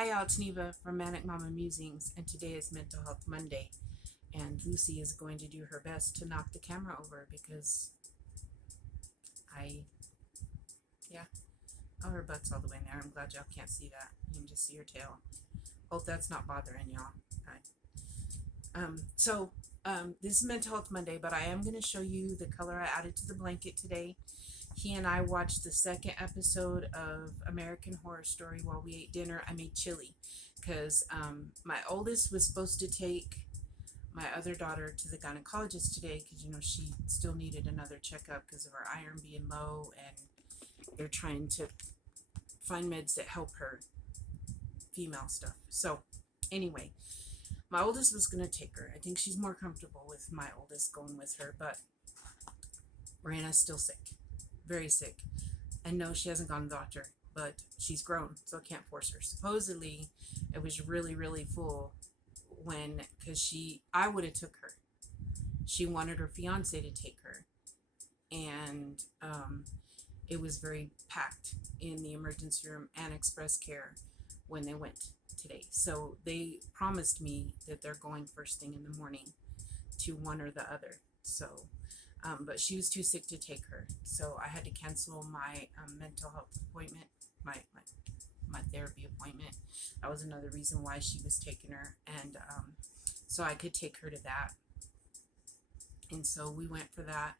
Hi, y'all. It's Neva from Manic Mama Musings, and today is Mental Health Monday. And Lucy is going to do her best to knock the camera over because I, yeah, oh, her butt's all the way in there. I'm glad y'all can't see that. You can just see her tail. Hope that's not bothering y'all. This is Mental Health Monday, but I am going to show you the color I added to the blanket today. He and I watched the second episode of American Horror Story while we ate dinner. I made chili because my oldest was supposed to take my other daughter to the gynecologist today because, she still needed another checkup because of her iron being low, and they're trying to find meds that help her female stuff. So anyway, my oldest was going to take her. I think she's more comfortable with my oldest going with her, but Raina's still sick. Very sick. And no, she hasn't gone to the doctor, but she's grown, so I can't force her. Supposedly, it was really, really full because I would have took her. She wanted her fiance to take her, and it was very packed in the emergency room and express care when they went today. So they promised me that they're going first thing in the morning to one or the other. So but she was too sick to take her, so I had to cancel my mental health appointment, my therapy appointment. That was another reason why she was taking her, and so I could take her to that. And so we went for that,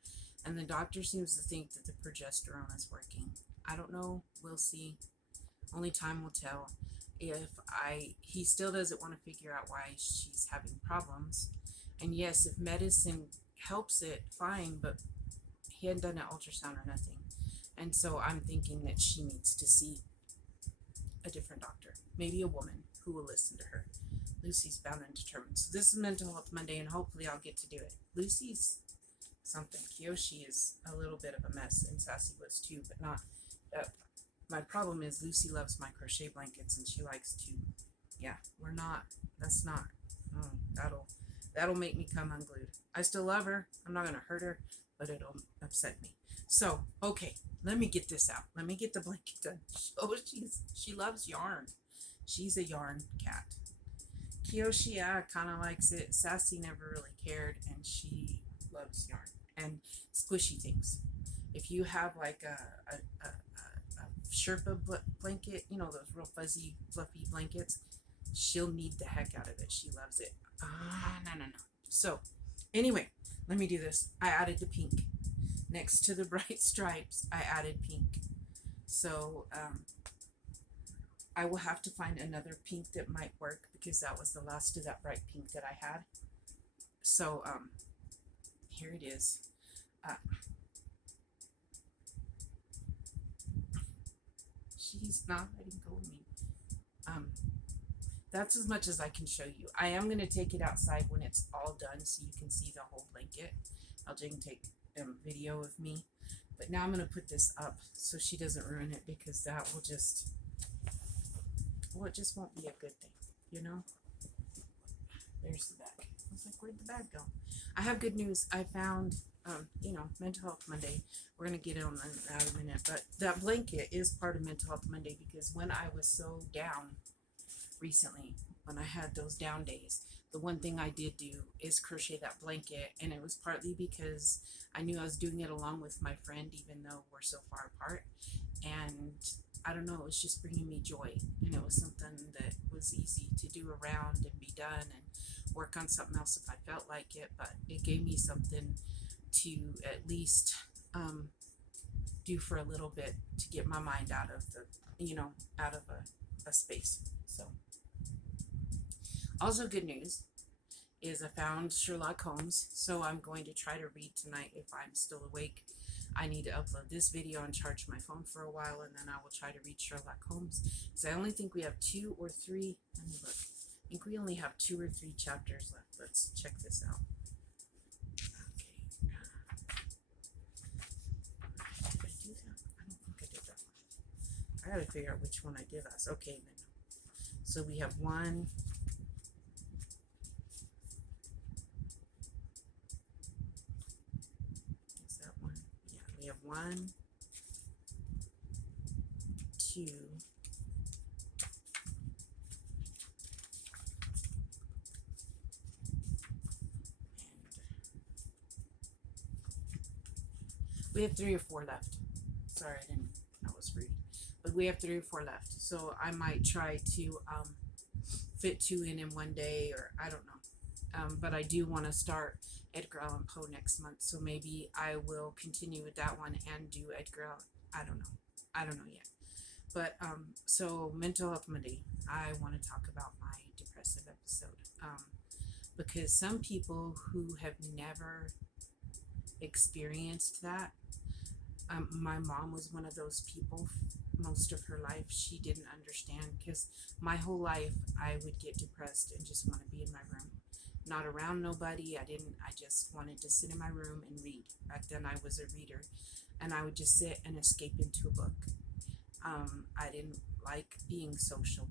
and the doctor seems to think that the progesterone is working. I don't know. We'll see. Only time will tell. He still doesn't want to figure out why she's having problems. And yes, if medicine helps it, fine, but he hadn't done an ultrasound or nothing. And so I'm thinking that she needs to see a different doctor, maybe a woman who will listen to her. Lucy's bound and determined. So this is Mental Health Monday, and hopefully I'll get to do it. Lucy's something. Kiyoshi is a little bit of a mess, and Sassy was too, but not. My problem is Lucy loves my crochet blankets, and she likes to. Yeah, we're not. That's not. That'll make me come unglued. I still love her. I'm not gonna hurt her, but it'll upset me. So, okay, let me get this out. Let me get the blanket done. Oh, she loves yarn. She's a yarn cat. Kiyoshi, kind of likes it. Sassy never really cared, and she loves yarn and squishy things. If you have like a Sherpa blanket, those real fuzzy, fluffy blankets, she'll need the heck out of it. She loves it. No. So, anyway, let me do this. I added the pink. Next to the bright stripes, I added pink. So, I will have to find another pink that might work because that was the last of that bright pink that I had. So, here it is. She's not letting go of me. That's as much as I can show you. I am going to take it outside when it's all done so you can see the whole blanket. I'll just take a video of me. But now I'm going to put this up so she doesn't ruin it, because that will just, well, it just won't be a good thing, There's the bag. I was like, where'd the bag go? I have good news. I found, Mental Health Monday. We're going to get on that in a minute. But that blanket is part of Mental Health Monday because when I was so down recently, when I had those down days, the one thing I did do is crochet that blanket, and it was partly because I knew I was doing it along with my friend, even though we're so far apart, and I don't know, it was just bringing me joy, and it was something that was easy to do around and be done and work on something else if I felt like it, but it gave me something to at least do for a little bit to get my mind out of out of a space. So also good news is I found Sherlock Holmes, so I'm going to try to read tonight if I'm still awake. I need to upload this video and charge my phone for a while, and then I will try to read Sherlock Holmes. So I only think we have 2 or 3. Let me look. I think we only have 2 or 3 chapters left. Let's check this out. Okay. Did I do that? I don't think I did that one. I gotta figure out which one I did last. Okay, then. So we have 1. Is that 1? Yeah, we have 1, 2, We have 3 or 4 left. Sorry, I was rude. But we have 3 or 4 left. So I might try to fit 2 in one day, or I don't know. But I do want to start Edgar Allan Poe next month. So maybe I will continue with that one and do Edgar Allan. I don't know. I don't know yet. But so Mental Health Monday, I want to talk about my depressive episode. Because some people who have never experienced that, my mom was one of those people. Most of her life, she didn't understand, because my whole life I would get depressed and just want to be in my room, not around nobody. I just wanted to sit in my room and read. Back then I was a reader, and I would just sit and escape into a book. I didn't like being social.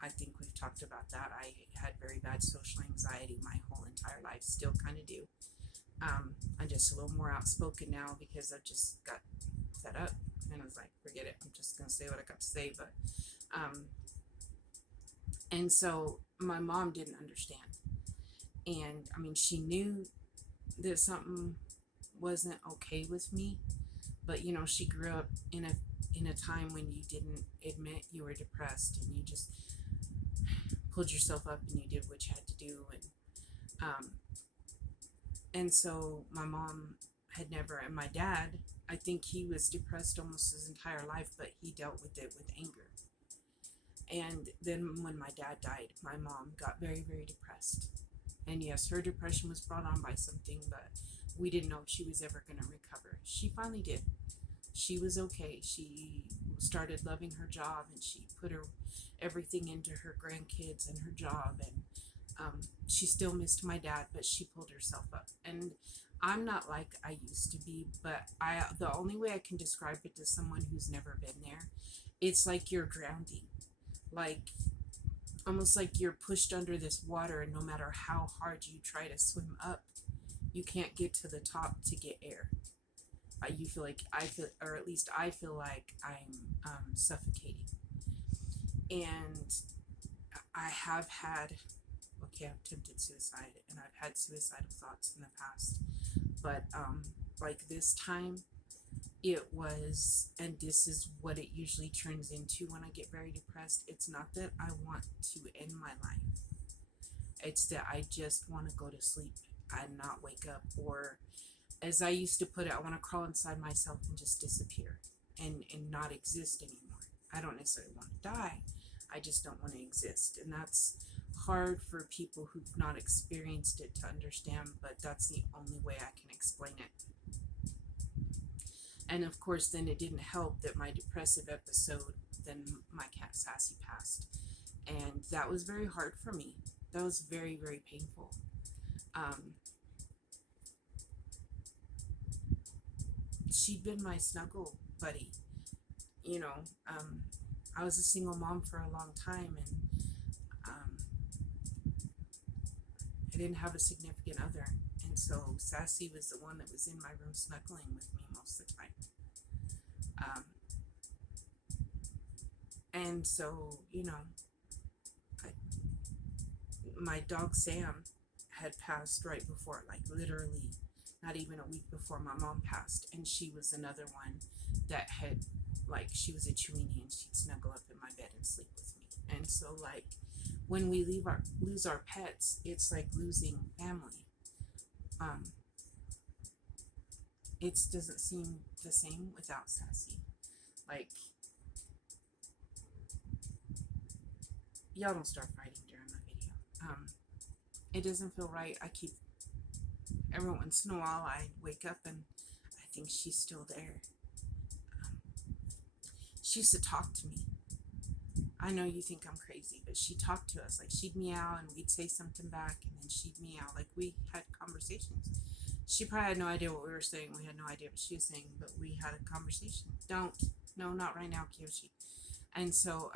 I think we've talked about that. I had very bad social anxiety my whole entire life, still kind of do. I'm just a little more outspoken now because I just got fed up, and I was like, forget it. I'm just gonna say what I got to say. But and so my mom didn't understand, and I mean, she knew that something wasn't okay with me, but she grew up in a time when you didn't admit you were depressed, and you just pulled yourself up and you did what you had to do. Um and so my mom had never, and my dad, I think he was depressed almost his entire life, but he dealt with it with anger. And then when my dad died, my mom got very, very depressed. And yes, her depression was brought on by something, but we didn't know if she was ever going to recover. She finally did. She was okay. She started loving her job, and she put her everything into her grandkids and her job. And she still missed my dad, but she pulled herself up. And I'm not like I used to be, but the only way I can describe it to someone who's never been there, it's like you're drowning, like almost like you're pushed under this water, and no matter how hard you try to swim up, you can't get to the top to get air. You feel like or at least I feel like I'm suffocating. And I have had, okay, I've attempted suicide, and I've had suicidal thoughts in the past, but like this time, it was, and this is what it usually turns into when I get very depressed. It's not that I want to end my life, it's that I just want to go to sleep and not wake up, or as I used to put it, I want to crawl inside myself and just disappear and not exist anymore. I don't necessarily want to die, I just don't want to exist. And that's hard for people who've not experienced it to understand, but that's the only way I can explain it. And of course, then it didn't help that my depressive episode, then my cat Sassy passed. And that was very hard for me. That was very, very painful. She'd been my snuggle buddy. You know, I was a single mom for a long time, and I didn't have a significant other. And so Sassy was the one that was in my room snuggling with me most of the time. And so, I, my dog Sam had passed right before, like literally not even a week before my mom passed. And she was another one that had, like, she was a Chiweenie, and she'd snuggle up in my bed and sleep with me. And so, like, when we lose our pets, it's like losing family. It doesn't seem the same without Sassy. Like, y'all don't start fighting during my video. It doesn't feel right. I keep, every once in a while, I wake up and I think she's still there. She used to talk to me. I know you think I'm crazy, but she talked to us. Like, she'd meow and we'd say something back, and then she'd meow. Like, we had conversations. She probably had no idea what we were saying. We had no idea what she was saying, but we had a conversation. No, not right now, Kiyoshi. And so,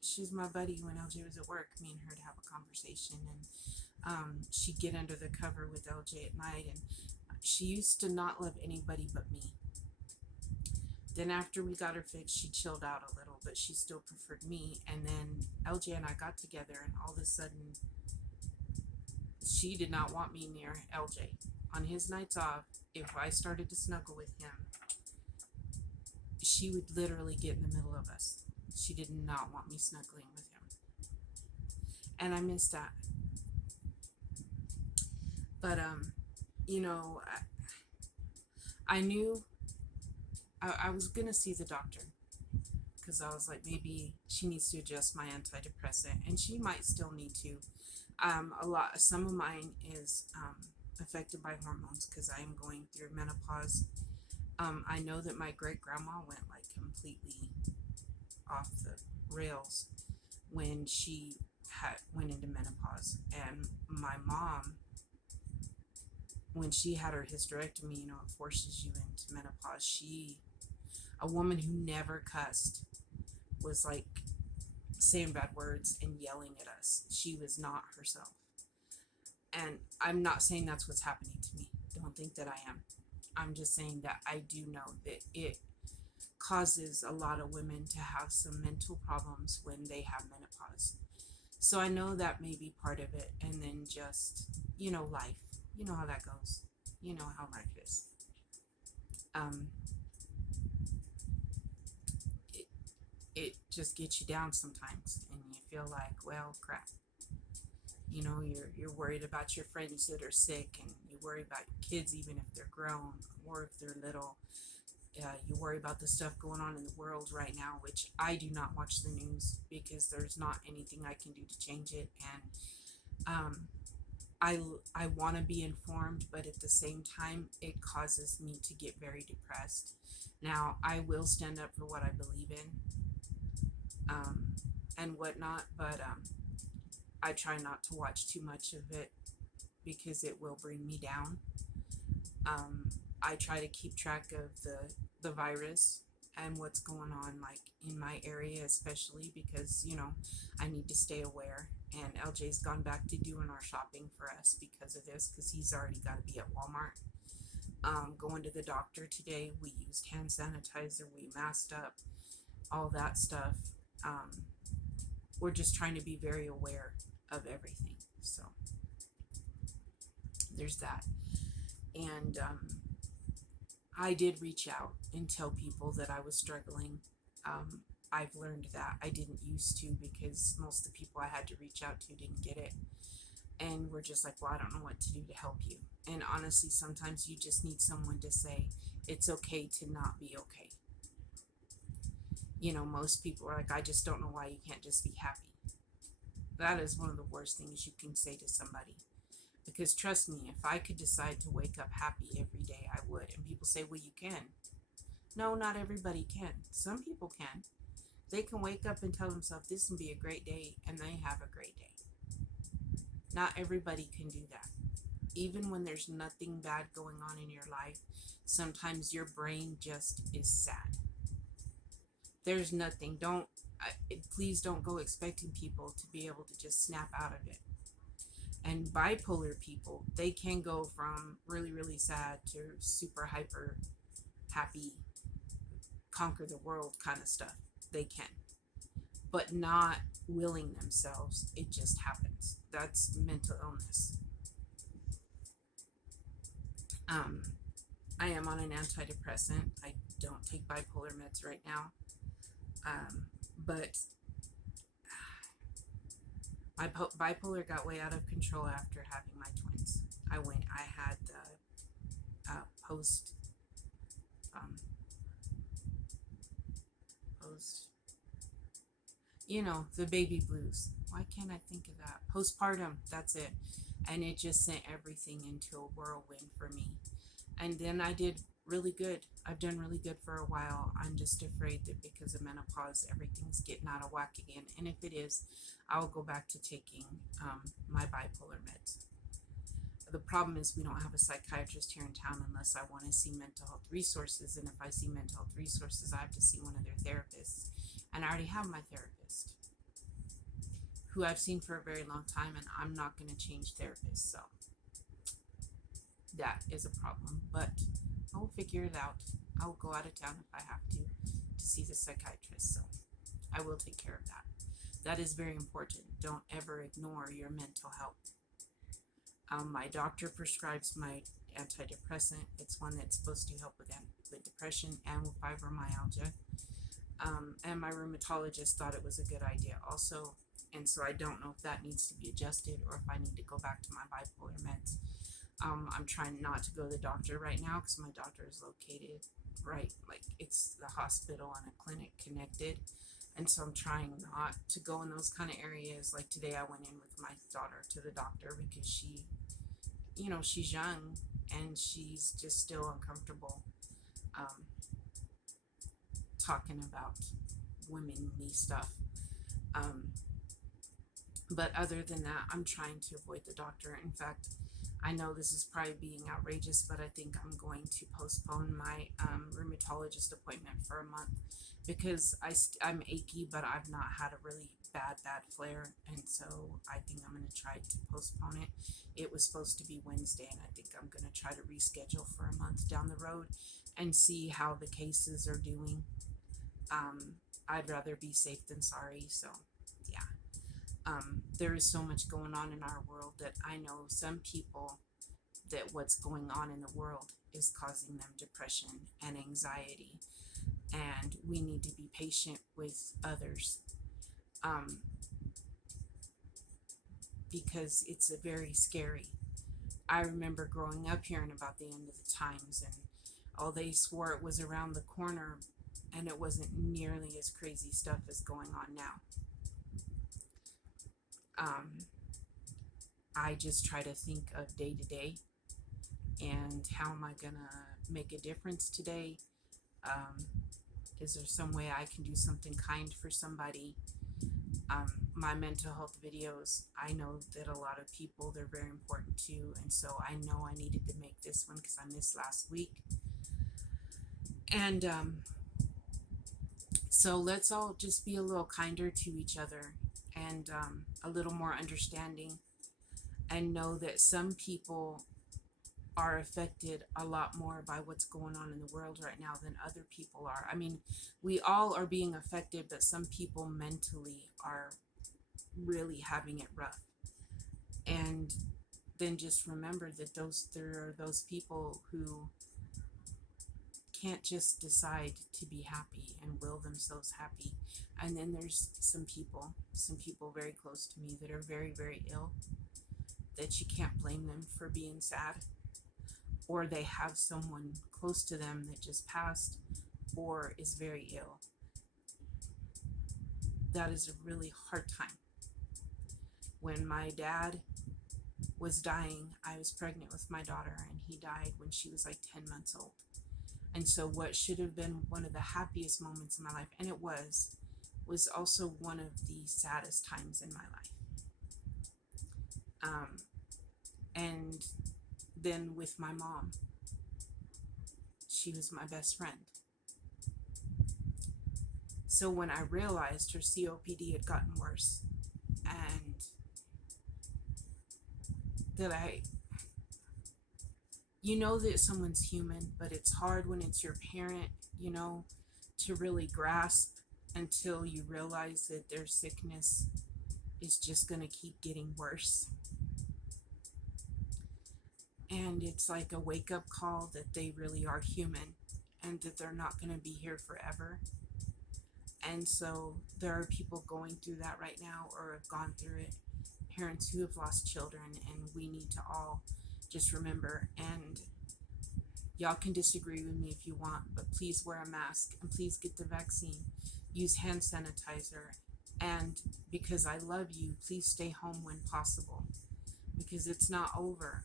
she's my buddy. When LJ was at work, me and her to have a conversation, and she'd get under the cover with LJ at night, and she used to not love anybody but me. Then after we got her fixed, she chilled out a little, but she still preferred me. And then LJ and I got together, and all of a sudden, she did not want me near LJ. on his nights off, if I started to snuggle with him, she would literally get in the middle of us. She did not want me snuggling with him. And I miss that. But, you know, I knew I was going to see the doctor because I was like, maybe she needs to adjust my antidepressant, and she might still need to. Some of mine is affected by hormones because I am going through menopause. I know that my great grandma went like completely off the rails when she went into menopause, and my mom, when she had her hysterectomy, you know, it forces you into menopause. A woman who never cussed, was like saying bad words and yelling at us. She was not herself. And I'm not saying that's what's happening to me. Don't think that I am. I'm just saying that I do know that it causes a lot of women to have some mental problems when they have menopause. So I know that may be part of it. And then just, you know, life. You know how that goes. You know how life is. It just gets you down sometimes, and you feel like, well, crap. You know, you're worried about your friends that are sick, and you worry about your kids even if they're grown or if they're little. You worry about the stuff going on in the world right now, which I do not watch the news because there's not anything I can do to change it. And I want to be informed, but at the same time, it causes me to get very depressed. Now, I will stand up for what I believe in, and whatnot, but I try not to watch too much of it because it will bring me down. I try to keep track of the virus and what's going on, like in my area, especially because, you know, I need to stay aware. And LJ's gone back to doing our shopping for us because of this, because he's already got to be at Walmart. Going to the doctor today, we used hand sanitizer, we masked up, all that stuff. We're just trying to be very aware of everything. So there's that. And I did reach out and tell people that I was struggling. I've learned that I didn't used to, because most of the people I had to reach out to didn't get it. And we're just like, well, I don't know what to do to help you. And honestly, sometimes you just need someone to say, it's okay to not be okay. You know, most people are like, I just don't know why you can't just be happy. That is one of the worst things you can say to somebody. Because trust me, if I could decide to wake up happy every day, I would. And people say, well, you can. No, not everybody can. Some people can. They can wake up and tell themselves this will be a great day, and they have a great day. Not everybody can do that. Even when there's nothing bad going on in your life, sometimes your brain just is sad. There's nothing. Please don't go expecting people to be able to just snap out of it. And bipolar people, they can go from really, really sad to super hyper happy, conquer the world kind of stuff. They can. But not willing themselves. It just happens. That's mental illness. I am on an antidepressant. I don't take bipolar meds right now. But my bipolar got way out of control after having my twins. I had the post, you know, the baby blues. Why can't I think of that? Postpartum, that's it. And it just sent everything into a whirlwind for me. And then I did really good. I've done really good for a while. I'm just afraid that because of menopause, everything's getting out of whack again. And if it is, I'll go back to taking my bipolar meds. The problem is we don't have a psychiatrist here in town unless I want to see mental health resources. And if I see mental health resources, I have to see one of their therapists. And I already have my therapist, who I've seen for a very long time, and I'm not going to change therapists. So that is a problem. But I will figure it out. I will go out of town if I have to see the psychiatrist. So I will take care of that. That is very important. Don't ever ignore your mental health. My doctor prescribes my antidepressant. It's one that's supposed to help with depression and with fibromyalgia. And my rheumatologist thought it was a good idea also. And so I don't know if that needs to be adjusted or if I need to go back to my bipolar meds. I'm trying not to go to the doctor right now because my doctor is located right, like it's the hospital and a clinic connected. And so I'm trying not to go in those kind of areas. Like today, I went in with my daughter to the doctor because she's young and she's just still uncomfortable um, talking about womanly stuff. Um, but other than that, I'm trying to avoid the doctor. In fact, I know this is probably being outrageous, but I think I'm going to postpone my rheumatologist appointment for a month because I'm achy, but I've not had a really bad flare, and so I think I'm going to try to postpone it. It was supposed to be Wednesday, and I think I'm going to try to reschedule for a month down the road and see how the cases are doing. I'd rather be safe than sorry, so yeah. There is so much going on in our world that I know some people that what's going on in the world is causing them depression and anxiety, and we need to be patient with others because it's a very scary. I remember growing up hearing about the end of the times, and they swore it was around the corner, and it wasn't nearly as crazy stuff as going on now. I just try to think of day to day and how am I gonna make a difference today? Is there some way I can do something kind for somebody? My mental health videos, I know that a lot of people, they're very important too, and so I know I needed to make this one because I missed last week. And so let's all just be a little kinder to each other and a little more understanding, and know that some people are affected a lot more by what's going on in the world right now than other people are. I mean, we all are being affected, but some people mentally are really having it rough. And then just remember that there are those people who can't just decide to be happy and will themselves happy. And then there's some people very close to me that are very, very ill, that you can't blame them for being sad, or they have someone close to them that just passed or is very ill. That is a really hard time. When my dad was dying, I was pregnant with my daughter, and he died when she was like 10 months old. And so what should have been one of the happiest moments in my life, and it was also one of the saddest times in my life. And then with my mom, she was my best friend. So when I realized her COPD had gotten worse, and that you know that someone's human, but it's hard when it's your parent, to really grasp until you realize that their sickness is just going to keep getting worse. And it's like a wake-up call that they really are human and that they're not going to be here forever. And so there are people going through that right now or have gone through it, parents who have lost children, and we need to all just remember. And y'all can disagree with me if you want, but please wear a mask and please get the vaccine. Use hand sanitizer. And because I love you, please stay home when possible, because it's not over.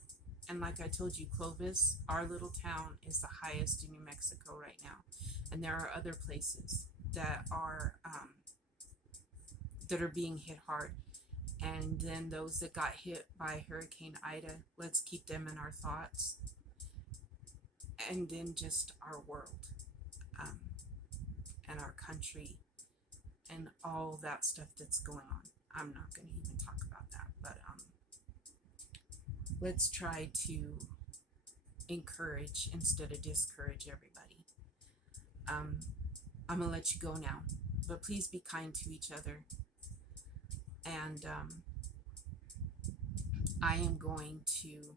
And like I told you, Clovis, our little town, is the highest in New Mexico right now. And there are other places that are being hit hard. And then those that got hit by Hurricane Ida, let's keep them in our thoughts. And then just our world and our country and all that stuff that's going on. I'm not going to even talk about that, but let's try to encourage instead of discourage everybody. I'm going to let you go now, but please be kind to each other. And I am going to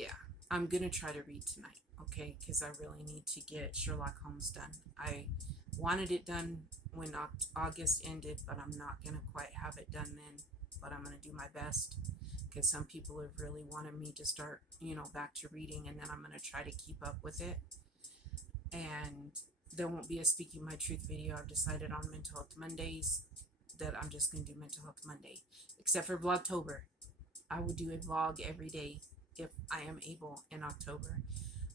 Yeah, I'm gonna try to read tonight, okay? Because I really need to get Sherlock Holmes done. I wanted it done when August ended, but I'm not gonna quite have it done then. But I'm gonna do my best because some people have really wanted me to start, back to reading, and then I'm gonna try to keep up with it. And there won't be a Speaking My Truth video. I've decided on Mental Health Mondays that I'm just gonna do Mental Health Monday, except for Vlogtober. I will do a vlog every day if I am able in October.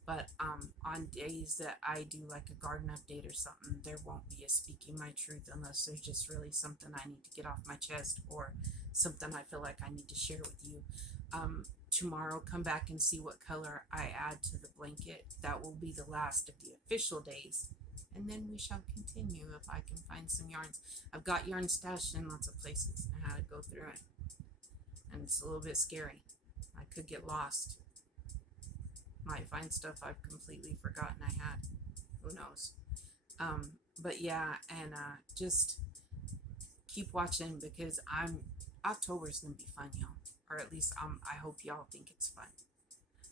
But on days that I do like a garden update or something, there won't be a Speaking My Truth unless there's just really something I need to get off my chest or something I feel like I need to share with you. Tomorrow, come back and see what color I add to the blanket. That will be the last of the official days. And then we shall continue if I can find some yarns. I've got yarn stashed in lots of places. I had to go through it. And it's a little bit scary. I could get lost. Might find stuff I've completely forgotten I had. Who knows? But yeah, and just keep watching because October's gonna be fun, y'all. Or at least I hope y'all think it's fun.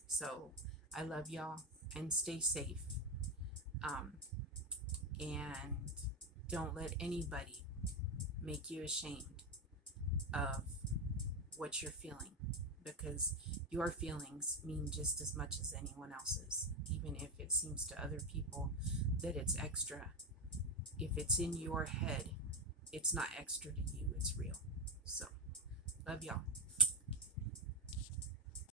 So I love y'all and stay safe. Um, and don't let anybody make you ashamed of what you're feeling because your feelings mean just as much as anyone else's, even if it seems to other people that it's extra. If it's in your head, it's not extra to you, it's real. So, love y'all.